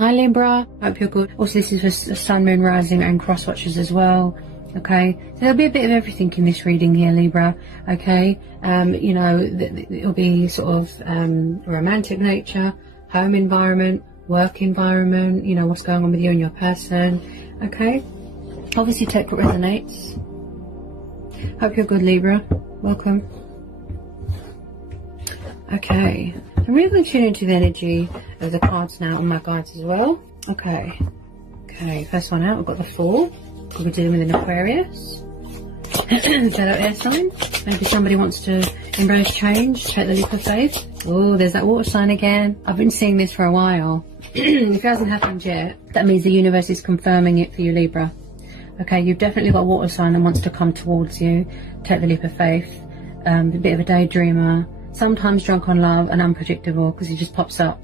Hi Libra, hope you're good. Also, this is for Sun, Moon, Rising and Cross Watchers as well. Okay, so there'll be a bit of everything in this reading here, Libra. Okay, you know, it'll be sort of romantic nature, home environment, work environment, you know, what's going on with you and your person. Okay, obviously take what resonates. Hope you're good, Libra. Welcome. Okay, I'm really going to tune into the energy of the cards now and my guides as well. Okay, first one out, we've got the Fool. We'll be dealing with an Aquarius. Fellow air sign. Maybe somebody wants to embrace change, take the leap of faith. Oh, there's that water sign again. I've been seeing this for a while. If it hasn't happened yet, that means the universe is confirming it for you, Libra. Okay, you've definitely got a water sign that wants to come towards you, take the leap of faith. A bit of a daydreamer, sometimes drunk on love and unpredictable because he just pops up.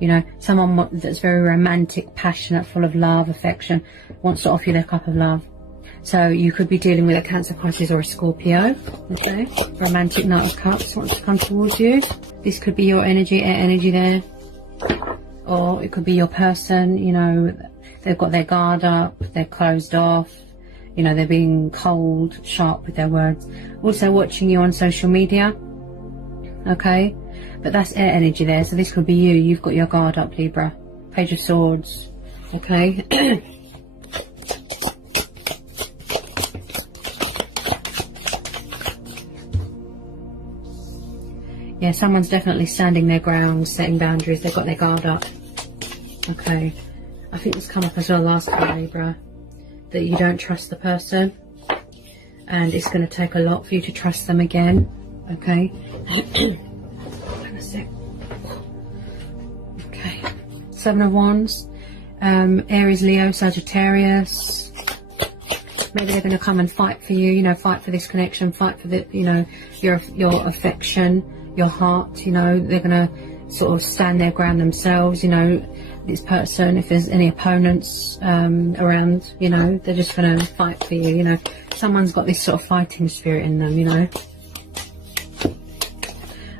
You know, someone that's very romantic, passionate, full of love, affection, wants to offer you their cup of love. So you could be dealing with a Cancer, Pisces or a Scorpio. Okay, romantic Knight of Cups wants to come towards you. This could be your energy, air energy there. Or it could be your person, you know, they've got their guard up, they're closed off, you know, they're being cold, sharp with their words. Also watching you on social media. Okay, but that's air energy there, so this could be you. You've got your guard up, Libra. Page of Swords. Okay. Yeah, someone's definitely standing their ground, setting boundaries. They've got their guard up. Okay, I think this come up as well last time, Libra, that you don't trust the person, and it's going to take a lot for you to trust them again. Okay. Okay, Seven of Wands, Aries, Leo, Sagittarius. Maybe they're going to come and fight for you, you know, fight for this connection, fight for the, you know, your affection, your heart. You know, they're going to sort of stand their ground themselves. You know, this person, if there's any opponents around, you know, they're just going to fight for you. You know, someone's got this sort of fighting spirit in them, you know.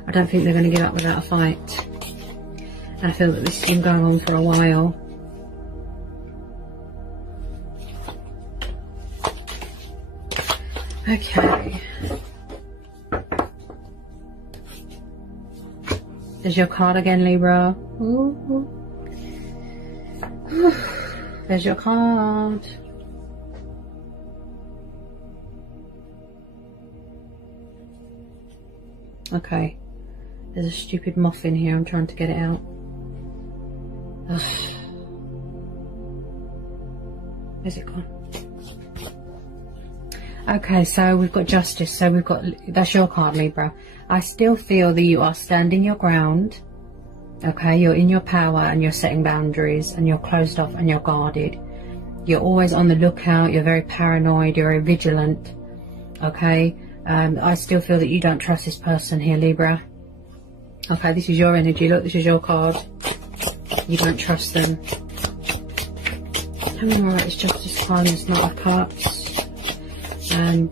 I don't think they're going to give up without a fight. And I feel that this has been going on for a while. Okay. There's your card again, Libra. Ooh. There's your card. Okay. There's a stupid moth in here. I'm trying to get it out. Ugh. Where's it gone? Okay, so we've got Justice. So we've got, that's your card, Libra. I still feel that you are standing your ground. Okay, you're in your power and you're setting boundaries and you're closed off and you're guarded. You're always on the lookout. You're very paranoid. You're very vigilant. Okay, I still feel that you don't trust this person here, Libra. Okay, this is your energy. Look, this is your card. You don't trust them. Tell me more about this Justice card and this Knight of Cups.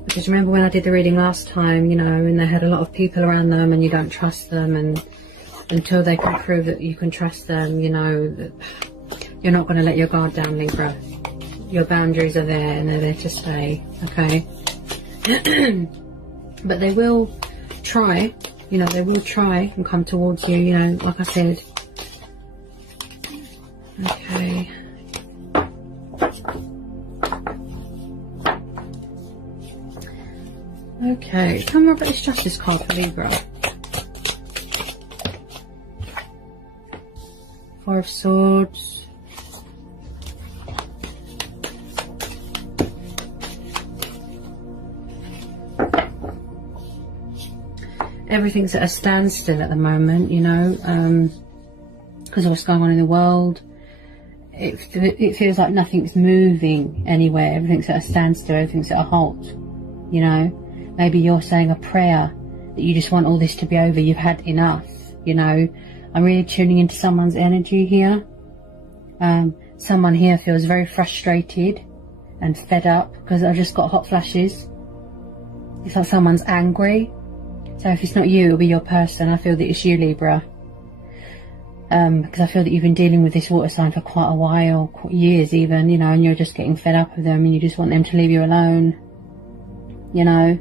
Because remember when I did the reading last time, you know, and they had a lot of people around them and you don't trust them, and until they can prove that you can trust them, you know, that you're not going to let your guard down, Libra. Your boundaries are there and they're there to stay, okay? But they will try, you know, they will try and come towards you, you know, like I said. Okay. Okay, tell me more about this Justice card for Libra. Four of Swords. Everything's at a standstill at the moment, you know, because of what's going on in the world. It feels like nothing's moving anywhere. Everything's at a standstill, everything's at a halt, you know. Maybe you're saying a prayer that you just want all this to be over. You've had enough, you know. I'm really tuning into someone's energy here. Someone here feels very frustrated and fed up because I just got hot flashes. It's like someone's angry. So if it's not you, it'll be your person. I feel that it's you, Libra. because I feel that you've been dealing with this water sign for quite a while, years even, you know, and you're just getting fed up with them and you just want them to leave you alone, you know.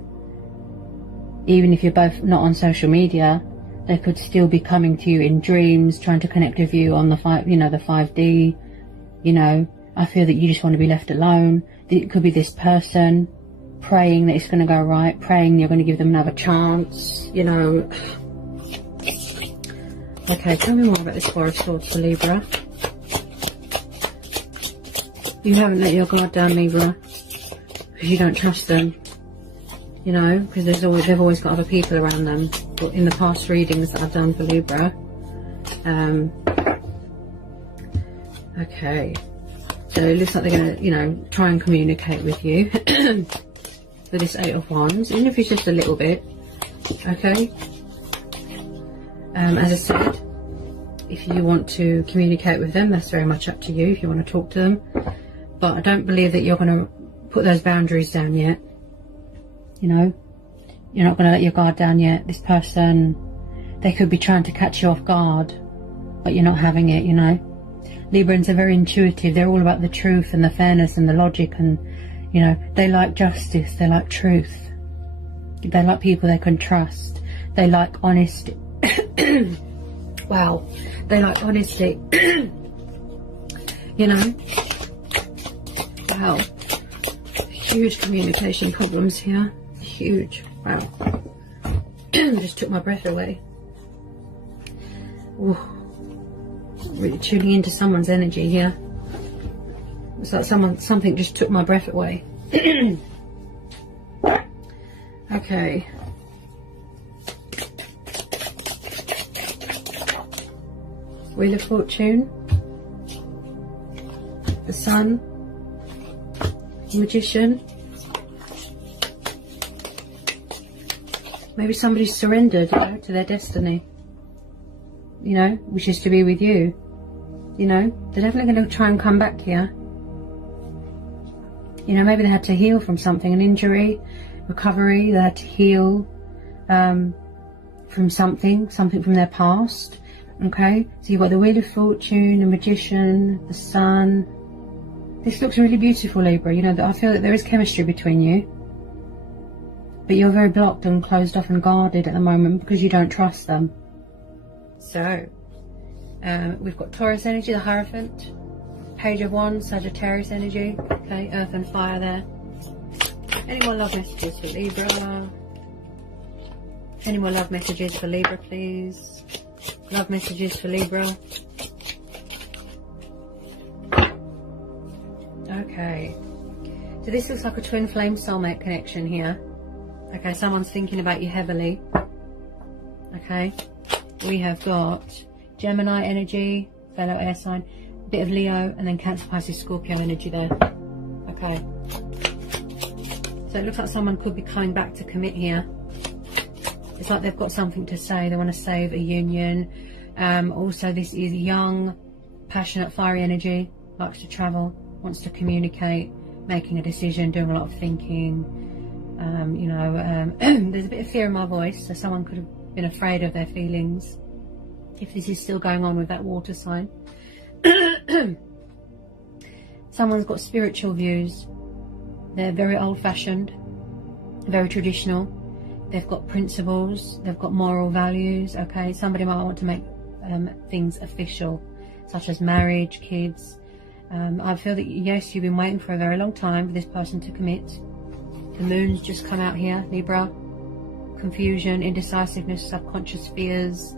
Even if you're both not on social media, they could still be coming to you in dreams, trying to connect with you on the 5D, you know. I feel that you just want to be left alone. It could be this person praying that it's going to go right, praying you're going to give them another chance, you know. Okay, tell me more about this Four of Swords for Libra. You haven't let your guard down, Libra, because you don't trust them, you know, because they've always got other people around them. But in the past readings that I've done for Libra, okay, so it looks like they're going to, you know, try and communicate with you with this Eight of Wands, even if it's just a little bit, okay. As I said, if you want to communicate with them, that's very much up to you if you want to talk to them. But I don't believe that you're going to put those boundaries down yet. You know, you're not going to let your guard down yet. This person, they could be trying to catch you off guard, but you're not having it, you know. Librans are very intuitive. They're all about the truth and the fairness and the logic, and, you know, they like justice. They like truth. They like people they can trust. They like honesty. Wow, they like honesty. You know, wow, huge communication problems here, huge. Wow. Just took my breath away. Ooh. Really tuning into someone's energy here. It's like something just took my breath away. Okay. Wheel of Fortune, the Sun, Magician. Maybe somebody's surrendered, you know, to their destiny, you know, which is to be with you. You know, they're definitely going to try and come back here. You know, maybe they had to heal from something, an injury, recovery. They had to heal from something from their past. Okay, so you've got the Wheel of Fortune, the Magician, the Sun. This looks really beautiful, Libra. You know, I feel that there is chemistry between you, but you're very blocked and closed off and guarded at the moment because you don't trust them. So, we've got Taurus energy, the Hierophant, Page of Wands, Sagittarius energy. Okay, Earth and Fire there. Any more love messages for Libra? Any more love messages for Libra, please? Love messages for Libra. Okay. So this looks like a twin flame soulmate connection here. Okay, someone's thinking about you heavily. Okay. We have got Gemini energy, fellow air sign, a bit of Leo, and then Cancer, Pisces, Scorpio energy there. Okay. So it looks like someone could be coming back to commit here. It's like they've got something to say. They want to save a union. Also, this is young, passionate, fiery energy. Likes to travel, wants to communicate, making a decision, doing a lot of thinking. You know, there's a bit of fear in my voice, so someone could have been afraid of their feelings. If this is still going on with that water sign. Someone's got spiritual views. They're very old-fashioned, very traditional. They've got principles, they've got moral values, okay? Somebody might want to make things official, such as marriage, kids. I feel that, yes, you've been waiting for a very long time for this person to commit. The moon's just come out here, Libra. Confusion, indecisiveness, subconscious fears.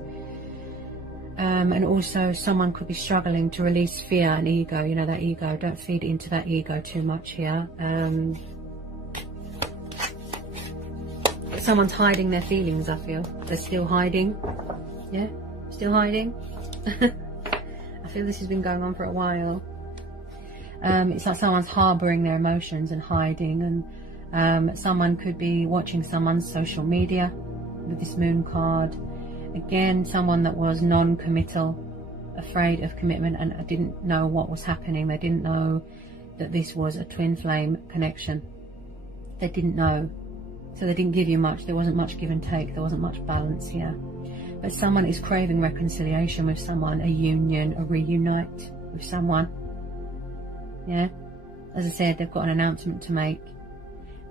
And also someone could be struggling to release fear and ego, you know, that ego. Don't feed into that ego too much here. Someone's hiding their feelings, I feel. They're still hiding. Yeah, still hiding. I feel this has been going on for a while. It's like someone's harbouring their emotions and hiding, and someone could be watching someone's social media with this moon card. Again, someone that was non-committal, afraid of commitment, and didn't know what was happening. They didn't know that this was a twin flame connection. They didn't know. So they didn't give you much. There wasn't much give and take. There wasn't much balance here. but someone is craving reconciliation with someone, a union, a reunite with someone. Yeah, as I said, they've got an announcement to make.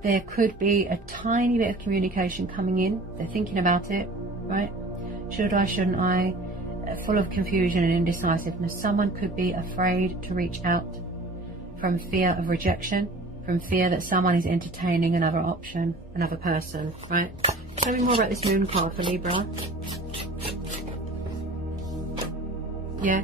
There could be a tiny bit of communication coming in. They're thinking about it, right? Should I, shouldn't I? Full of confusion and indecisiveness. Someone could be afraid to reach out from fear of rejection, from fear that someone is entertaining another option, another person, right? Tell me more about this moon card for Libra. Yeah.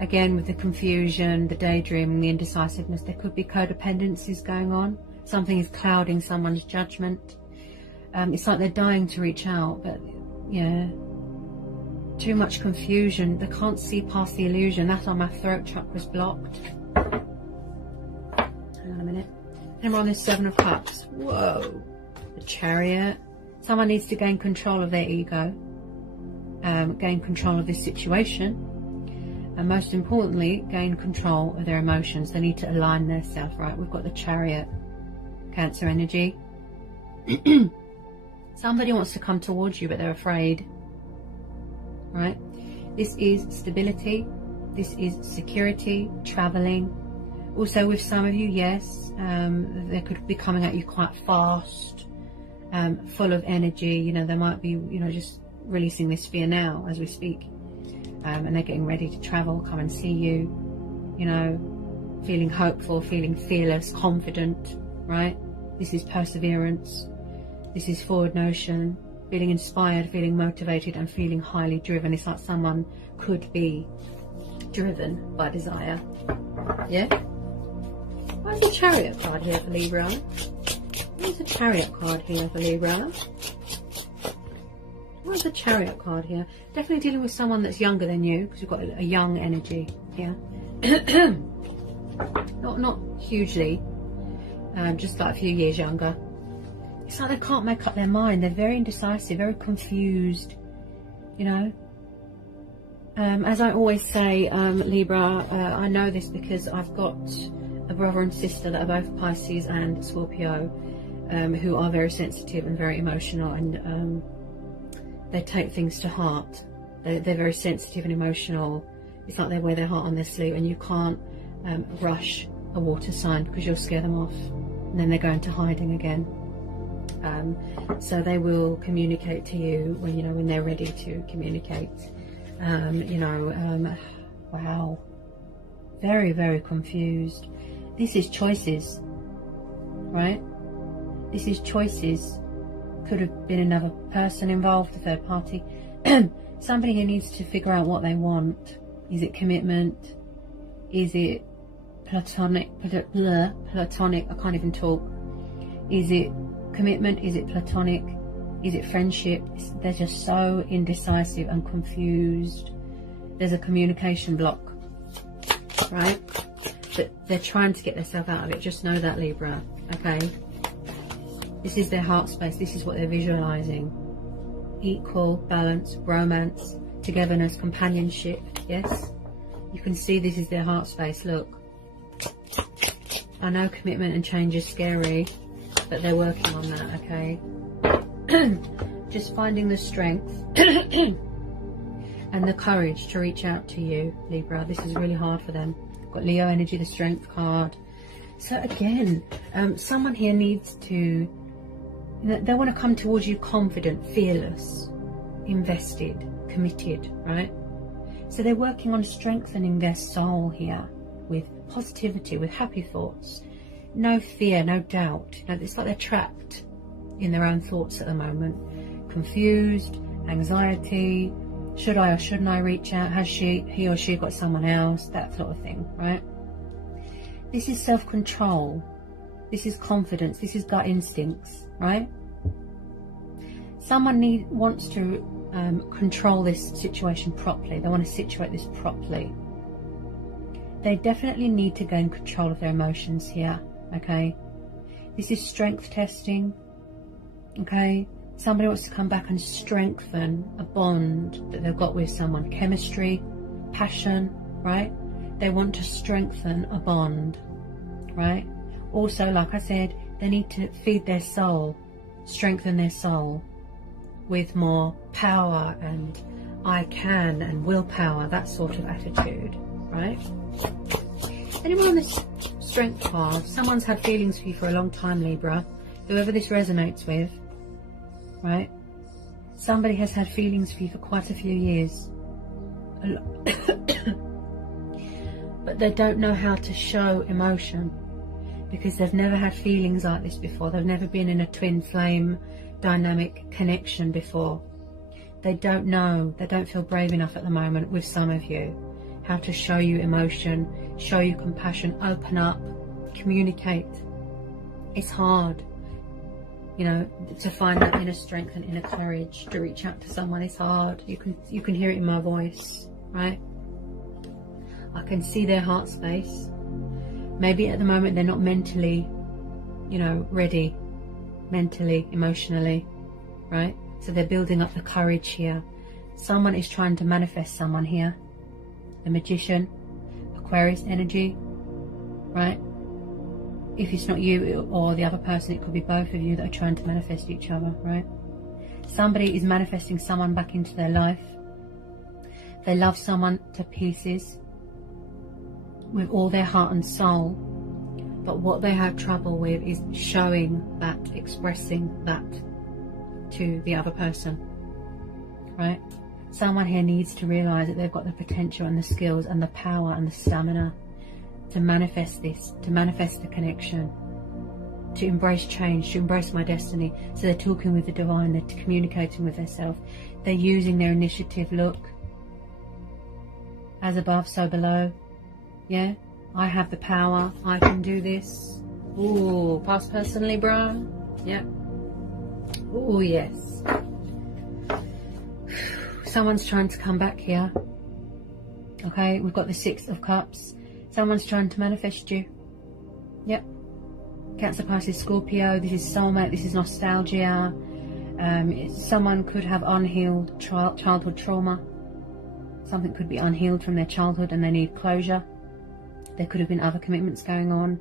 Again, with the confusion, the daydreaming, the indecisiveness, there could be codependencies going on. Something is clouding someone's judgment. It's like they're dying to reach out, but yeah, too much confusion. They can't see past the illusion. That's why my throat chakra's blocked. Hang on a minute. And we're on this 7 of Cups. Whoa. The Chariot. Someone needs to gain control of their ego. Gain control of this situation. And most importantly, gain control of their emotions. They need to align themselves, right? We've got the Chariot. Cancer energy. Somebody wants to come towards you, but they're afraid. Right? This is stability. This is security, traveling. Also with some of you, yes, they could be coming at you quite fast, full of energy. You know, they might be, you know, just releasing this fear now as we speak. And they're getting ready to travel, come and see you, you know, feeling hopeful, feeling fearless, confident, right? This is perseverance. This is forward motion, feeling inspired, feeling motivated, and feeling highly driven. It's like someone could be driven by desire. Yeah? Where's the Chariot card here for Libra? Where's the Chariot card here for Libra? Where's the Chariot card here? Definitely dealing with someone that's younger than you, because you've got a young energy here. not hugely, just like a few years younger. It's like they can't make up their mind. They're very indecisive, very confused, you know. As I always say, Libra, I know this because I've got a brother and sister that are both Pisces and Scorpio, who are very sensitive and very emotional, and they take things to heart. They're very sensitive and emotional. It's like they wear their heart on their sleeve, and you can't rush a water sign because you'll scare them off, and then they go into hiding again. So they will communicate to you when, you know, when they're ready to communicate. Wow, very, very confused. This is choices, right? This is choices. Could have been another person involved, a third party. Somebody who needs to figure out what they want. Is it commitment? Is it platonic? Platonic, I can't even talk. Is it commitment? Is it platonic? Is it friendship? They're just so indecisive and confused. There's a communication block, right? But they're trying to get themselves out of it. Just know that, Libra, okay? This is their heart space. This is what they're visualizing. Equal, balance, romance, togetherness, companionship. Yes? You can see this is their heart space. Look. I know commitment and change is scary, but they're working on that, okay? Just finding the strength and the courage to reach out to you, Libra. This is really hard for them. Got Leo energy, the Strength card. So again, someone here needs to, they want to come towards you confident, fearless, invested, committed, right? So they're working on strengthening their soul here with positivity, with happy thoughts. No fear, no doubt. You know, it's like they're trapped in their own thoughts at the moment. Confused, anxiety. Should I or shouldn't I reach out? Has he or she got someone else? That sort of thing, right? This is self-control. This is confidence. This is gut instincts, right? Someone wants to control this situation properly. They want to situate this properly. They definitely need to gain control of their emotions here, okay? This is strength testing, okay? Somebody wants to come back and strengthen a bond that they've got with someone. Chemistry, passion, right? They want to strengthen a bond, right? Also, like I said, they need to feed their soul, strengthen their soul, with more power and I can and willpower, that sort of attitude, right? Anyone on this strength card, someone's had feelings for you for a long time, Libra. Whoever this resonates with, right? Somebody has had feelings for you for quite a few years. But they don't know how to show emotion because they've never had feelings like this before. They've never been in a twin flame dynamic connection before. They don't know, they don't feel brave enough at the moment with some of you how to show you emotion, show you compassion, open up, communicate. It's hard, you know, to find that inner strength and inner courage to reach out to someone. It's hard. You can hear it in my voice, right? I can see their heart space. Maybe at the moment they're not mentally, you know, ready, mentally, emotionally, right? So they're building up the courage here. Someone is trying to manifest someone here. The Magician, Aquarius energy, right? If it's not you or the other person, it could be both of you that are trying to manifest each other, right? Somebody is manifesting someone back into their life. They love someone to pieces with all their heart and soul, but what they have trouble with is showing that, expressing that to the other person, right? Someone here needs to realize that they've got the potential and the skills and the power and the stamina to manifest this, to manifest the connection, to embrace change, to embrace my destiny. So they're talking with the divine, they're communicating with themselves, they're using their initiative. Look, as above, so below. Yeah, I have the power, I can do this. Ooh, past person, Libra. Yeah. Ooh, yes. Someone's trying to come back here. Okay, we've got the Six of Cups. Someone's trying to manifest you. Yep. Cancer, Pisces, Scorpio. This is soulmate. This is nostalgia. Someone could have unhealed childhood trauma. Something could be unhealed from their childhood and they need closure. There could have been other commitments going on.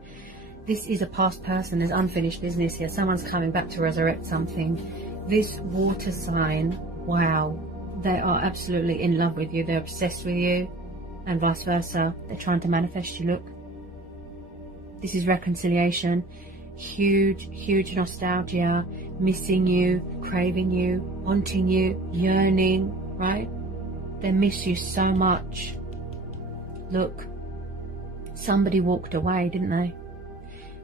This is a past person. There's unfinished business here. Someone's coming back to resurrect something. This water sign, wow. They are absolutely in love with you. They're obsessed with you. And vice versa. They're trying to manifest you. Look. This is reconciliation. Huge, huge nostalgia. Missing you. Craving you. Wanting you. Yearning. Right? They miss you so much. Look. Somebody walked away, didn't they?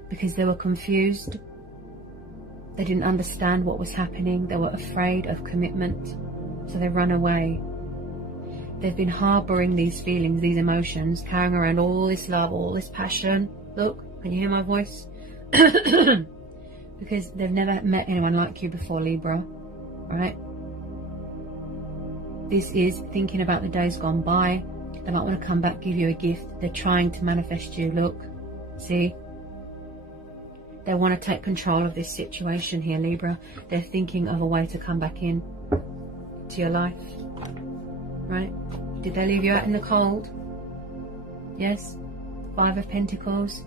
Because they were confused. They didn't understand what was happening. They were afraid of commitment. So they run away. They've been harboring these feelings, these emotions, carrying around all this love, all this passion. Look, can you hear my voice? Because they've never met anyone like you before, Libra, right? This is thinking about the days gone by. They might want to come back, give you a gift. They're trying to manifest you. Look, see? They want to take control of this situation here, Libra. They're thinking of a way to come back in to your life, right? Did they leave you out in the cold? Yes. Five of Pentacles.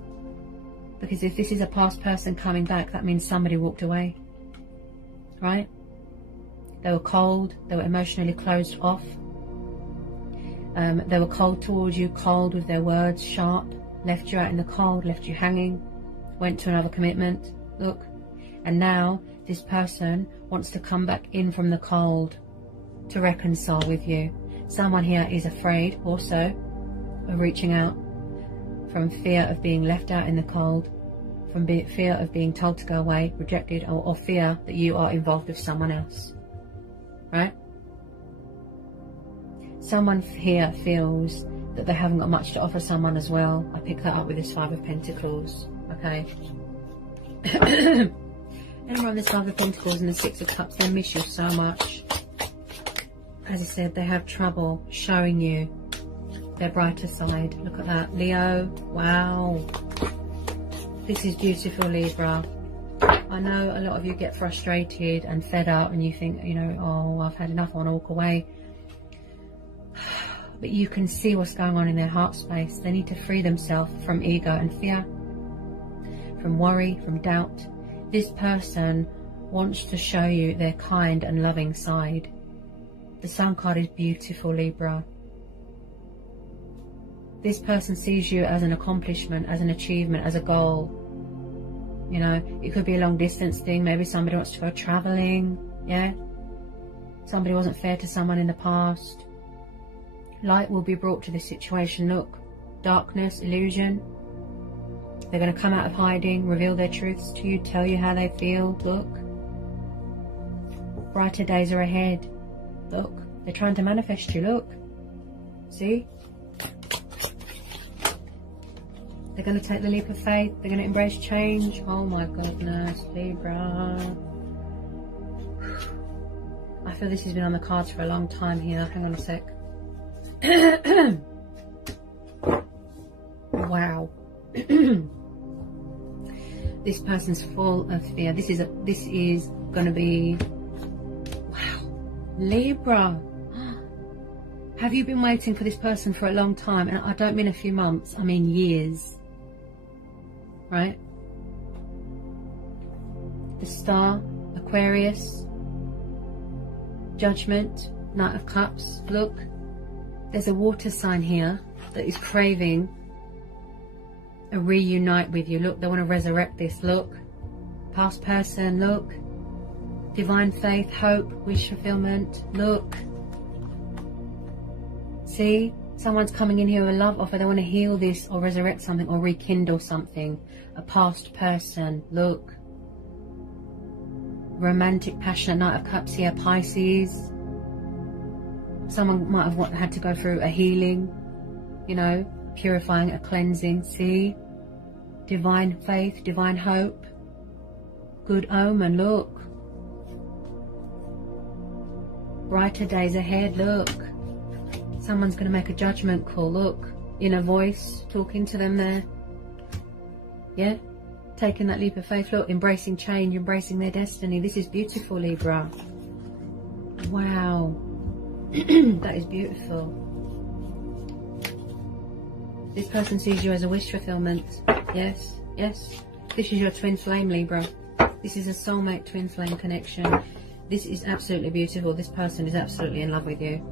Because if this is a past person coming back, that means somebody walked away, right? They were cold. They were emotionally closed off. They were cold towards you, cold with their words, sharp, left you out in the cold, left you hanging, went to another commitment. Look. And now this person wants to come back in from the cold to reconcile with you. Someone here is afraid also of reaching out from fear of being left out in the cold, from fear of being told to go away, rejected, or fear that you are involved with someone else, right? Someone here feels that they haven't got much to offer someone as well. I pick that up with this Five of Pentacles, okay? Anyone on this Five of Pentacles and the Six of Cups, they miss you so much. As I said, they have trouble showing you their brighter side. Look at that. Leo, wow. This is beautiful, Libra. I know a lot of you get frustrated and fed up and you think, you know, oh, I've had enough, I want to walk away. But you can see what's going on in their heart space. They need to free themselves from ego and fear, from worry, from doubt. This person wants to show you their kind and loving side. The Sun card is beautiful, Libra. This person sees you as an accomplishment, as an achievement, as a goal. You know, it could be a long distance thing. Maybe somebody wants to go traveling. Yeah. Somebody wasn't fair to someone in the past. Light will be brought to this situation. Look, darkness, illusion. They're going to come out of hiding, reveal their truths to you, tell you how they feel. Look. Brighter days are ahead. Look, they're trying to manifest you. Look. See? They're going to take the leap of faith. They're going to embrace change. Oh my goodness, Libra. I feel this has been on the cards for a long time here. Hang on a sec. Wow. This person's full of fear. This is going to be... Wow. Libra. Have you been waiting for this person for a long time? And I don't mean a few months. I mean years. Right? The Star, Aquarius, Judgment, Knight of Cups. Look, there's a water sign here that is craving a reunite with you. Look, they want to resurrect this. Look, past person. Look, divine faith, hope, wish fulfillment. Look, see, someone's coming in here with a love offer. They want to heal this or resurrect something or rekindle something. A past person. Look, romantic, passionate, Knight of Cups here, Pisces. Someone might have had to go through a healing, you know, purifying, a cleansing. See, divine faith, divine hope, good omen. Look, brighter days ahead. Look, someone's going to make a judgment call. Look, inner voice talking to them there. Yeah, taking that leap of faith. Look, embracing change, embracing their destiny. This is beautiful, Libra. Wow. That is beautiful. This person sees you as a wish fulfillment. Yes, yes. This is your twin flame, Libra. This is a soulmate twin flame connection. This is absolutely beautiful. This person is absolutely in love with you.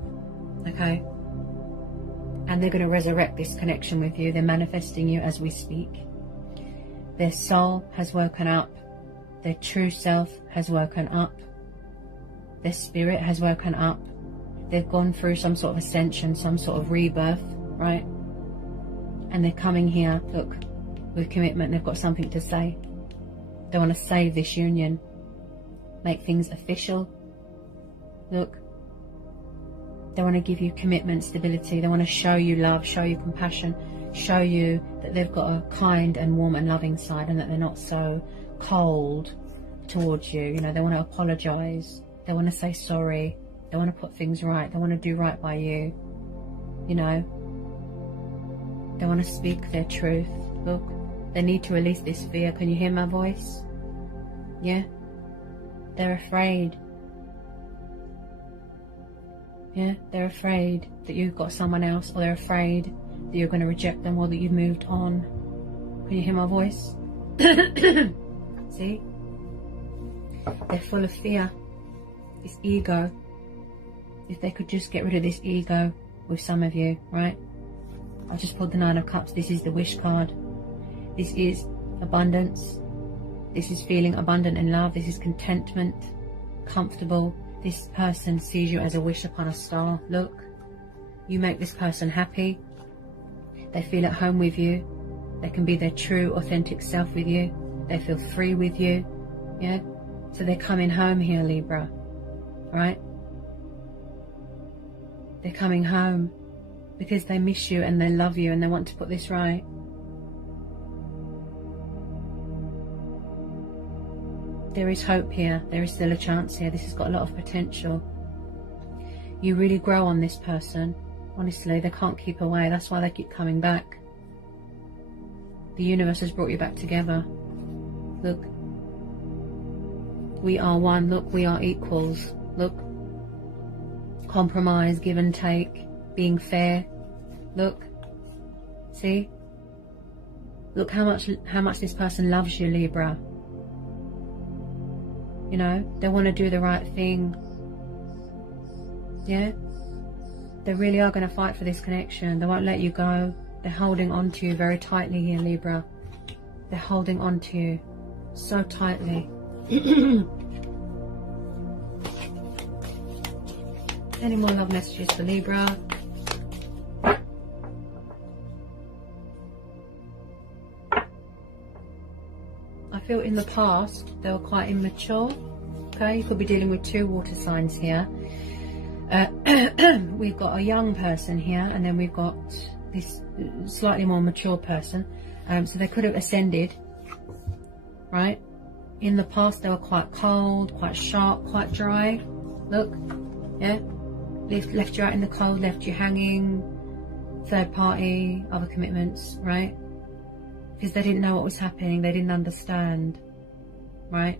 Okay? And they're going to resurrect this connection with you. They're manifesting you as we speak. Their soul has woken up. Their true self has woken up. Their spirit has woken up. They've gone through some sort of ascension, some sort of rebirth, right? And they're coming here, look, with commitment. They've got something to say. They want to save this union. Make things official. Look. They want to give you commitment, stability. They want to show you love, show you compassion, show you that they've got a kind and warm and loving side and that they're not so cold towards you. You know, they want to apologize. They want to say sorry. They want to put things right. They want to do right by you. You know, they want to speak their truth. Look, they need to release this fear. Can you hear my voice? Yeah? They're afraid. Yeah, they're afraid that you've got someone else, or they're afraid that you're going to reject them, or that you've moved on. Can you hear my voice? See? They're full of fear. This ego. If they could just get rid of this ego with some of you, right? I just pulled the Nine of Cups. This is the wish card. This is abundance. This is feeling abundant in love. This is contentment, comfortable. This person sees you as a wish upon a star. Look, you make this person happy. They feel at home with you. They can be their true, authentic self with you. They feel free with you. Yeah? So they're coming home here, Libra. Right? They're coming home because they miss you and they love you and they want to put this right. There is hope here. There is still a chance here. This has got a lot of potential. You really grow on this person. Honestly, they can't keep away. That's why they keep coming back. The universe has brought you back together. Look. We are one. Look, we are equals. Look. Compromise, give and take, being fair. Look. See? Look how much this person loves you, Libra. You know, they want to do the right thing. Yeah, they really are going to fight for this connection. They won't let you go. They're holding on to you very tightly here, Libra. They're holding on to you so tightly. Any more love messages for Libra? I feel in the past they were quite immature. Okay, you could be dealing with 2 water signs here. We've got a young person here, and then we've got this slightly more mature person. So they could have ascended, right? In the past they were quite cold, quite sharp, quite dry. Look, yeah, left you out in the cold, left you hanging. Third party, other commitments, right? Because they didn't know what was happening. They didn't understand, right?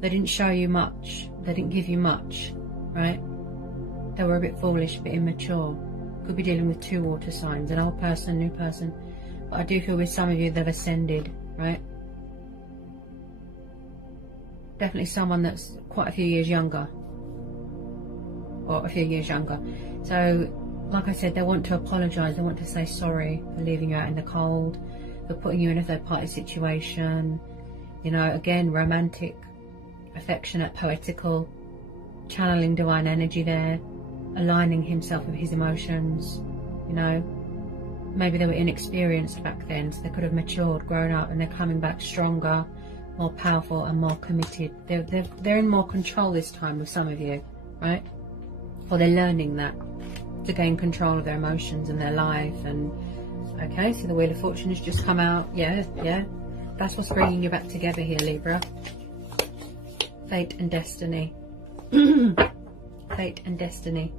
They didn't show you much. They didn't give you much, right? They were a bit foolish, a bit immature. Could be dealing with 2 water signs, an old person, new person. But I do feel with some of you they've ascended, right? Definitely someone that's quite a few years younger. Or a few years younger. So, like I said, they want to apologise. They want to say sorry for leaving you out in the cold, for putting you in a third party situation. You know, again, romantic, affectionate, poetical, channeling divine energy there, aligning himself with his emotions. You know, maybe they were inexperienced back then, so they could have matured, grown up, and they're coming back stronger, more powerful and more committed. They're in more control this time with some of you, right? Or they're learning that, to gain control of their emotions and their life. And okay, so the Wheel of Fortune has just come out. Yeah, that's what's bringing you back together here, Libra. Fate and destiny. Fate and destiny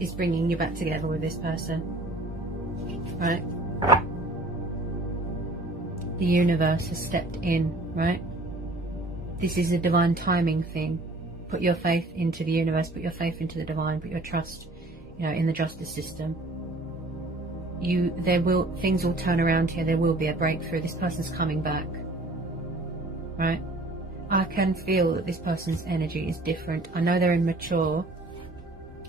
is bringing you back together with this person, right? The universe has stepped in, right? This is a divine timing thing. Put your faith into the universe, put your faith into the divine, put your trust, you know, in the justice system. Things will turn around here. There will be a breakthrough. This person's coming back, right? I can feel that this person's energy is different. I know they're immature,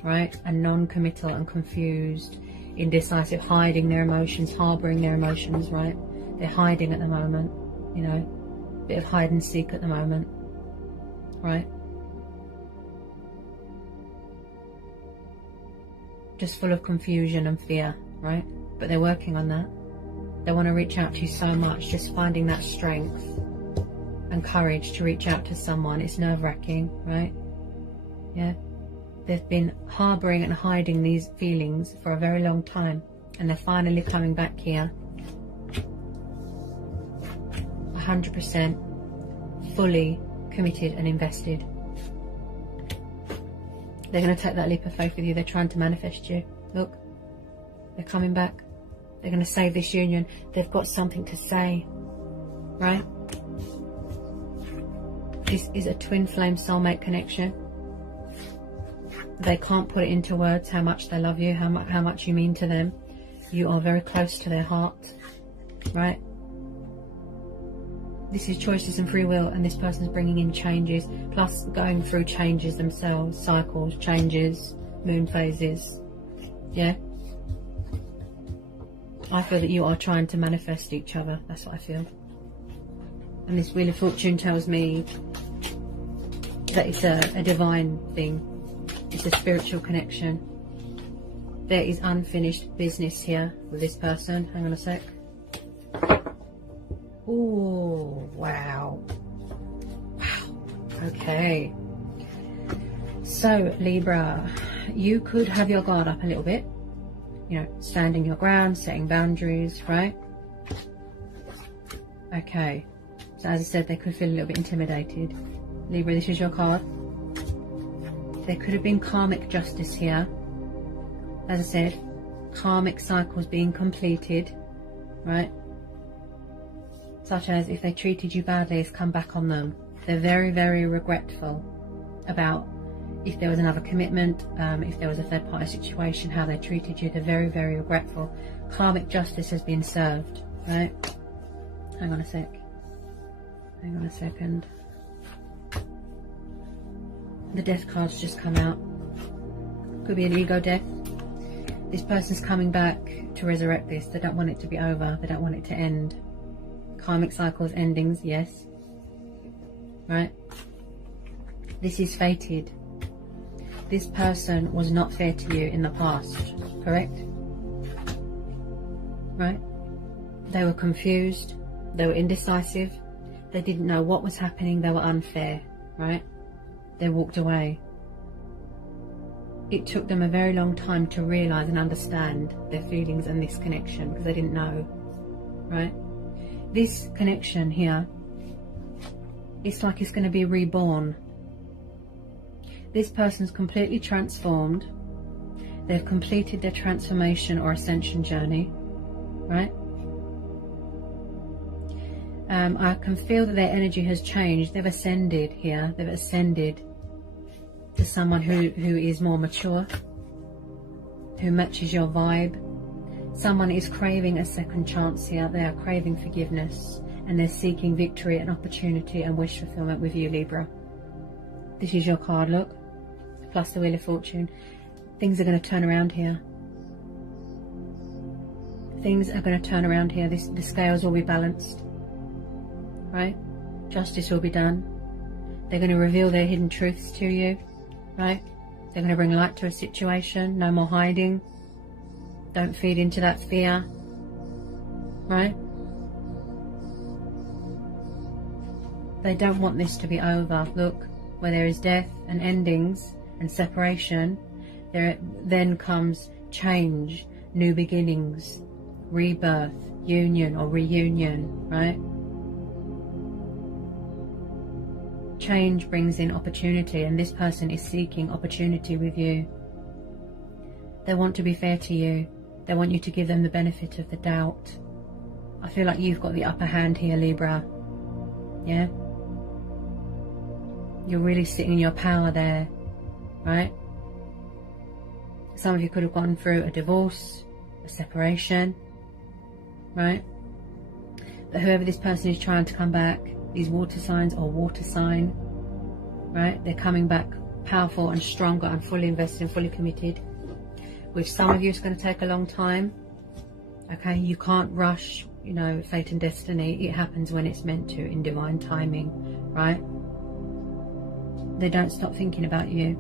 right, and non-committal and confused, indecisive, hiding their emotions, harbouring their emotions, right? They're hiding at the moment, you know, bit of hide and seek at the moment, right? Just full of confusion and fear, right? But they're working on that. They want to reach out to you so much, just finding that strength and courage to reach out to someone. It's nerve-wracking, right? Yeah, they've been harbouring and hiding these feelings for a very long time, and they're finally coming back here 100% fully committed and invested. They're going to take that leap of faith with you. They're trying to manifest you. Look, they're coming back. They're going to save this union. They've got something to say, right? This is a twin flame soulmate connection. They can't put it into words how much they love you, how much you mean to them. You are very close to their heart, right? This is choices and free will, and this person's bringing in changes, plus going through changes themselves, cycles, changes, moon phases. Yeah, I feel that you are trying to manifest each other. That's what I feel. And this Wheel of Fortune tells me that it's a divine thing. It's a spiritual connection. There is unfinished business here with this person. Hang on a sec. Oh, wow. Wow. Okay. So, Libra, you could have your guard up a little bit. You know, standing your ground, setting boundaries, right? Okay. So, as I said, they could feel a little bit intimidated. Libra, this is your card. There could have been karmic justice here. As I said, karmic cycles being completed, right? Such as if they treated you badly, it's come back on them. They're very, very regretful about if there was another commitment, if there was a third party situation, how they treated you. They're very, very regretful. Karmic justice has been served, right? Hang on a sec. Hang on a second. The death card's just come out. Could be an ego death. This person's coming back to resurrect this. They don't want it to be over. They don't want it to end. Karmic cycles, endings, yes. Right? This is fated. This person was not fair to you in the past, correct? Right? They were confused. They were indecisive. They didn't know what was happening. They were unfair, right? They walked away. It took them a very long time to realize and understand their feelings and this connection, because they didn't know, right? This connection here, it's like it's going to be reborn. This person's completely transformed. They've completed their transformation or ascension journey, right? I can feel that their energy has changed. They've ascended here. They've ascended to someone who is more mature, who matches your vibe. Someone is craving a second chance here. They are craving forgiveness, and they're seeking victory and opportunity and wish fulfillment with you, Libra. This is your card, look. Plus the Wheel of Fortune. Things are going to turn around here. Things are going to turn around here. The scales will be balanced. Right? Justice will be done. They're going to reveal their hidden truths to you. Right? They're going to bring light to a situation. No more hiding. Don't feed into that fear. Right? They don't want this to be over. Look, where there is death and endings and separation, there then comes change, new beginnings, rebirth, union or reunion, right? Change brings in opportunity, and this person is seeking opportunity with you. They want to be fair to you. They want you to give them the benefit of the doubt. I feel like you've got the upper hand here, Libra. Yeah? You're really sitting in your power there, right? Some of you could have gone through a divorce, a separation, right? But whoever this person is trying to come back, these water signs or water sign, right? They're coming back powerful and stronger and fully invested and fully committed. With some of you, it's going to take a long time. Okay, you can't rush, you know, fate and destiny. It happens when it's meant to, in divine timing, right? They don't stop thinking about you.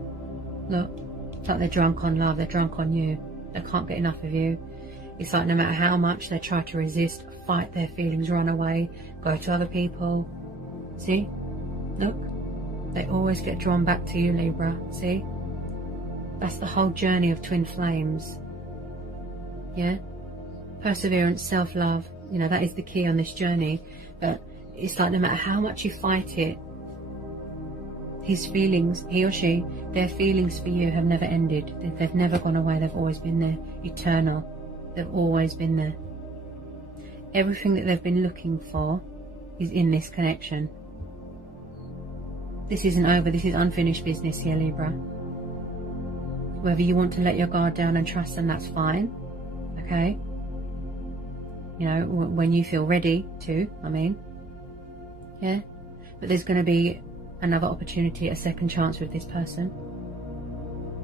Look, it's like they're drunk on love. They're drunk on you. They can't get enough of you. It's like no matter how much they try to resist, fight their feelings, run away, go to other people. See? Look. They always get drawn back to you, Libra. See? That's the whole journey of twin flames. Yeah? Perseverance, self-love. You know, that is the key on this journey. But it's like no matter how much you fight it, his feelings, he or she, their feelings for you have never ended. They've never gone away. They've always been there. Eternal. They've always been there. Everything that they've been looking for is in this connection. This isn't over. This is unfinished business here, Libra. Whether you want to let your guard down and trust them, that's fine. Okay? You know, when you feel ready to, I mean. Yeah? But there's going to be another opportunity, a second chance with this person.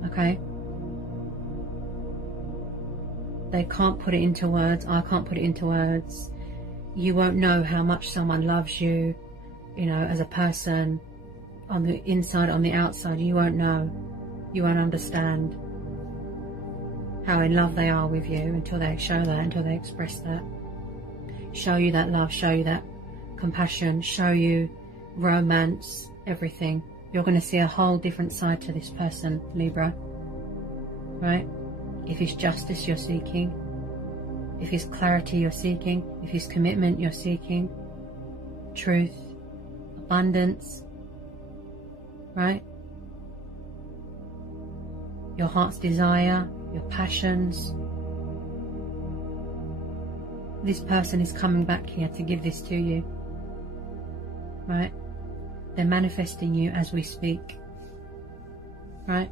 Okay? They can't put it into words. I can't put it into words. You won't know how much someone loves you, you know, as a person. On the inside, on the outside, you won't know. You won't understand how in love they are with you until they show that, until they express that. Show you that love, show you that compassion, show you romance, everything. You're going to see a whole different side to this person, Libra. Right? If it's justice you're seeking, if it's clarity you're seeking, if it's commitment you're seeking, truth, abundance, right? Your heart's desire, your passions. This person is coming back here to give this to you, right? They're manifesting you as we speak, right?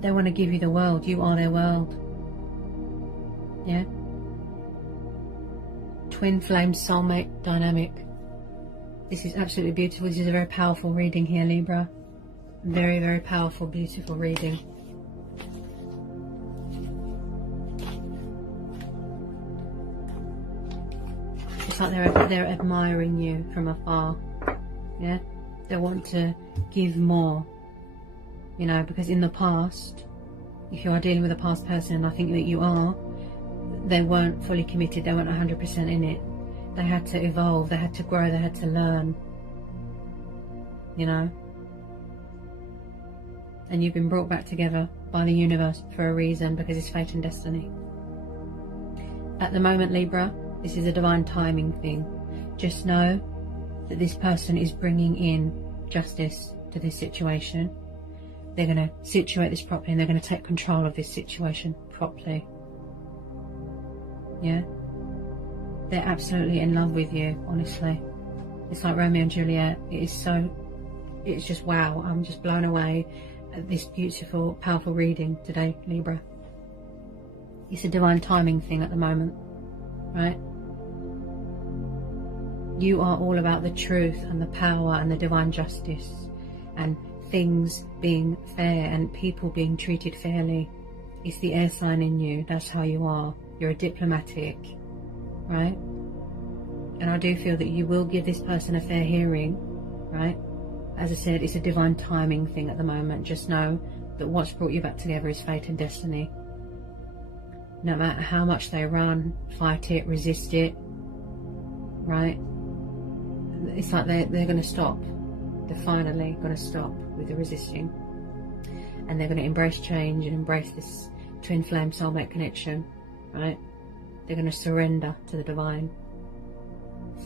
They want to give you the world. You are their world. Yeah? Twin flame soulmate dynamic. This is absolutely beautiful. This is a very powerful reading here, Libra. Very, very powerful, beautiful reading. It's like they're admiring you from afar. Yeah, they want to give more. You know, because in the past, if you are dealing with a past person, and I think that you are, they weren't fully committed. They weren't 100% in it. They had to evolve. They had to grow. They had to learn. You know. And you've been brought back together by the universe for a reason, because it's fate and destiny. At the moment, Libra, this is a divine timing thing. Just know that this person is bringing in justice to this situation. They're going to situate this properly, and they're going to take control of this situation properly. Yeah? They're absolutely in love with you, honestly. It's like Romeo and Juliet. It is so... It's just wow. I'm just blown away at this beautiful, powerful reading today, Libra. It's a divine timing thing at the moment, right? You are all about the truth and the power and the divine justice and things being fair and people being treated fairly. It's the air sign in you. That's how you are. You're a diplomatic, right? And I do feel that you will give this person a fair hearing, right? As I said, it's a divine timing thing at the moment. Just know that what's brought you back together is fate and destiny. No matter how much they run, fight it, resist it, right? It's like they're going to stop. They're finally going to stop with the resisting. And they're going to embrace change and embrace this twin flame soulmate connection, right? They're going to surrender to the divine.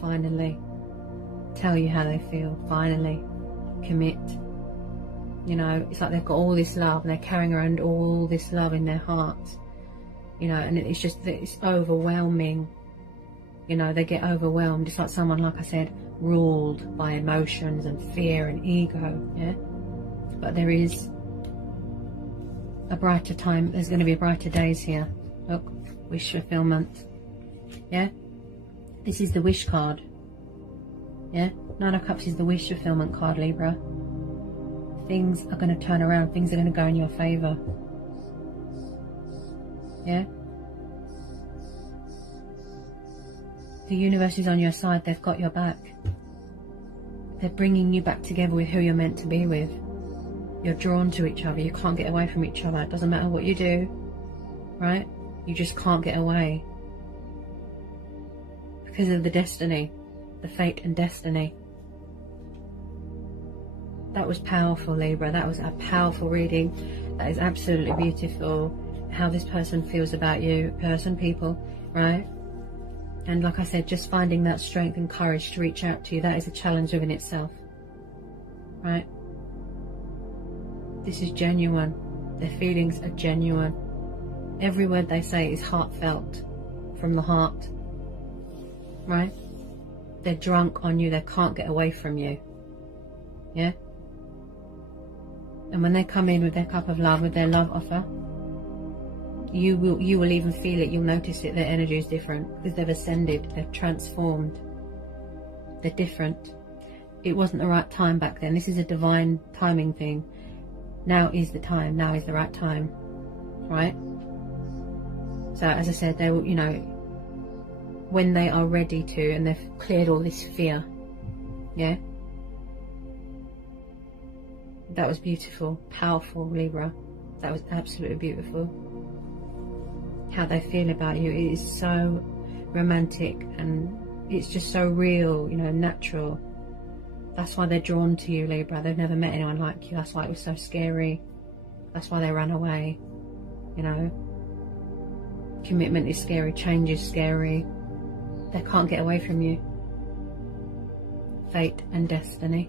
Finally. Tell you how they feel. Finally. Commit. You know, it's like they've got all this love and they're carrying around all this love in their hearts. You know, and it's just, it's overwhelming. You know, they get overwhelmed. It's like someone, like I said, ruled by emotions and fear and ego, yeah? But there is a brighter time. There's going to be brighter days here. Look, wish fulfillment, yeah? This is the wish card, yeah? Nine of Cups is the wish fulfillment card, Libra. Things are going to turn around. Things are going to go in your favour, yeah? The universe is on your side. They've got your back. They're bringing you back together with who you're meant to be with. You're drawn to each other. You can't get away from each other. It doesn't matter what you do, right? You just can't get away. Because of the destiny, the fate and destiny. That was powerful, Libra. That was a powerful reading. That is absolutely beautiful. How this person feels about you. People, right? And like I said, just finding that strength and courage to reach out to you, that is a challenge within itself. Right? This is genuine. Their feelings are genuine. Every word they say is heartfelt, from the heart. Right? They're drunk on you. They can't get away from you. Yeah? And when they come in with their cup of love, with their love offer, you will even feel it. You'll notice it. Their energy is different because they've ascended. They've transformed. They're different. It wasn't the right time back then. This is a divine timing thing. Now is the time. Now is the right time. Right? So as I said, they will, you know, when they are ready to, and they've cleared all this fear. Yeah? That was beautiful. Powerful, Libra. That was absolutely beautiful. How they feel about you, it is so romantic and it's just so real, you know, natural. That's why they're drawn to you, Libra. They've never met anyone like you. That's why it was so scary. That's why they ran away, you know. Commitment is scary. Change is scary. They can't get away from you. Fate and destiny.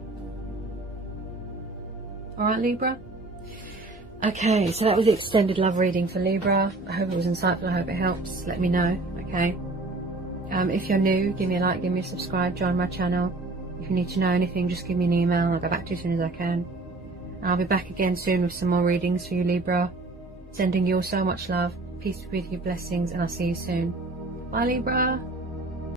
Alright, Libra? Okay, so that was the extended love reading for Libra. I hope it was insightful. I hope it helps. Let me know, okay? If you're new, give me a like, give me a subscribe, join my channel. If you need to know anything, just give me an email. I'll go back to you as soon as I can. And I'll be back again soon with some more readings for you, Libra. Sending you all so much love. Peace with you, blessings, and I'll see you soon. Bye, Libra.